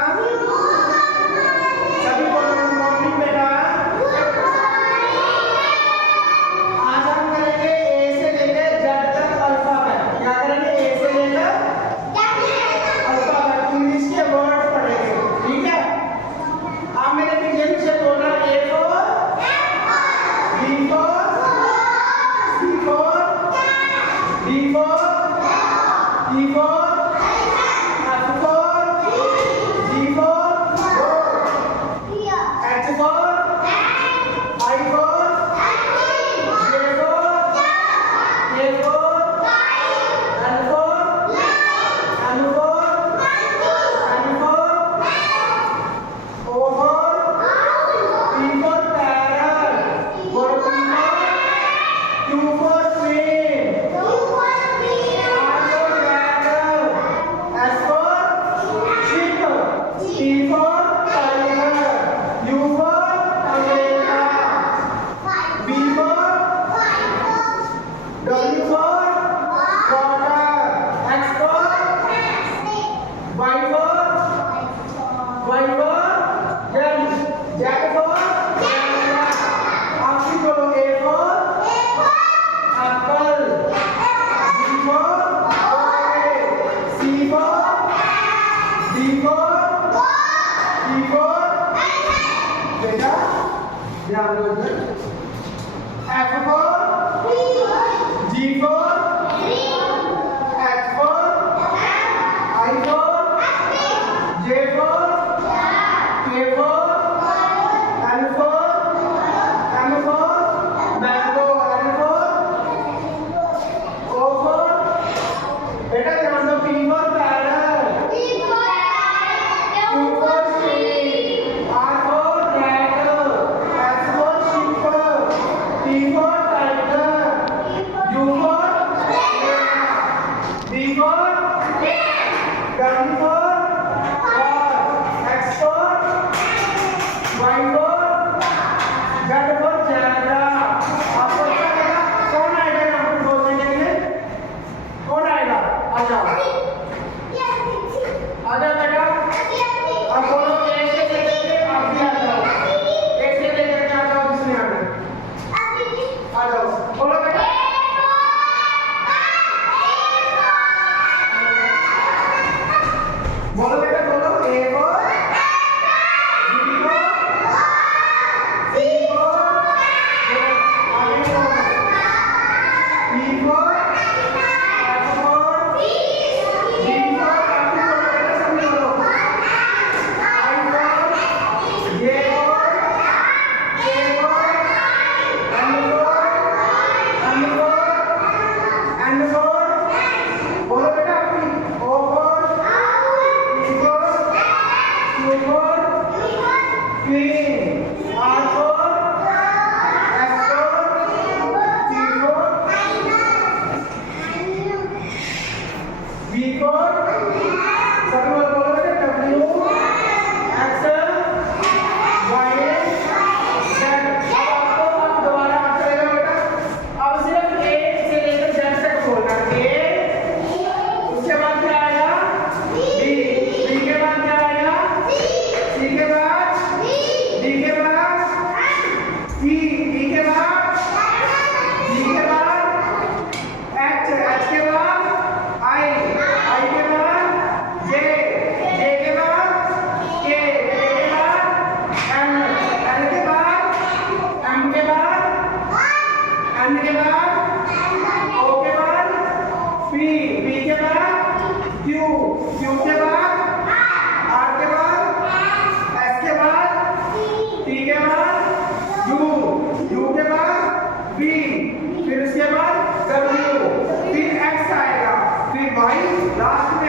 सभी को good morning बेटा। आज हम करेंगे ए से लेकर जेड तक अल्फाबेट। क्या करेंगे? ए से लेकर अल्फाबेट इंग्लिश के वर्ड पढ़ेंगे, ठीक है? आप मेरे पीछे पीछे बोलना A for B for C for D for E for ध्यान दो। F for G for H for I for J for K for L for M for mango, N for O for बेटा ध्यान दो। P for parrot, Q for sheep, R for rat, S for sheep, T for tiger, U for B for W for X for Y for Z for zebra। आपको क्या लगा? कौन आएगा यहाँ पे बोलने के लिए? कौन आएगा? आ जाओ, आ जाओ बेटा। अब बोलो ए से लेकर आप भी आ जाओ। ए से लेकर के आ जाओ, किसने आना है? आ जाओ, बोलो बेटा। बोलो बेटा, बोलो। ए for B for C for आगे बोलो। E for F for G for आपको बोलो बेटा, समझ लो। I for J for K for L for M for N for बोलो बेटा अपनी। O for P for Q for Queen, R for S for T for V for सभी लोग बोलो बेटा। W X Y Z। अब दोबारा आप चलेगा बेटा। अब सिर्फ A से लेकर Z तक बोलना। A, उसके बाद क्या आएगा? B, B के बाद क्या आएगा? C के बाद D के बाद E, E के बाद G के बाद H, H के बाद I, I के बाद J, J के बाद K, K के बाद M, L के बाद M के बाद N के बाद O के बाद P, P के बाद Q, Q के बाद R के बाद S के बाद T के बाद U, U के बाद V, फिर उसके बाद W, फिर X आएगा, फिर Y, लास्ट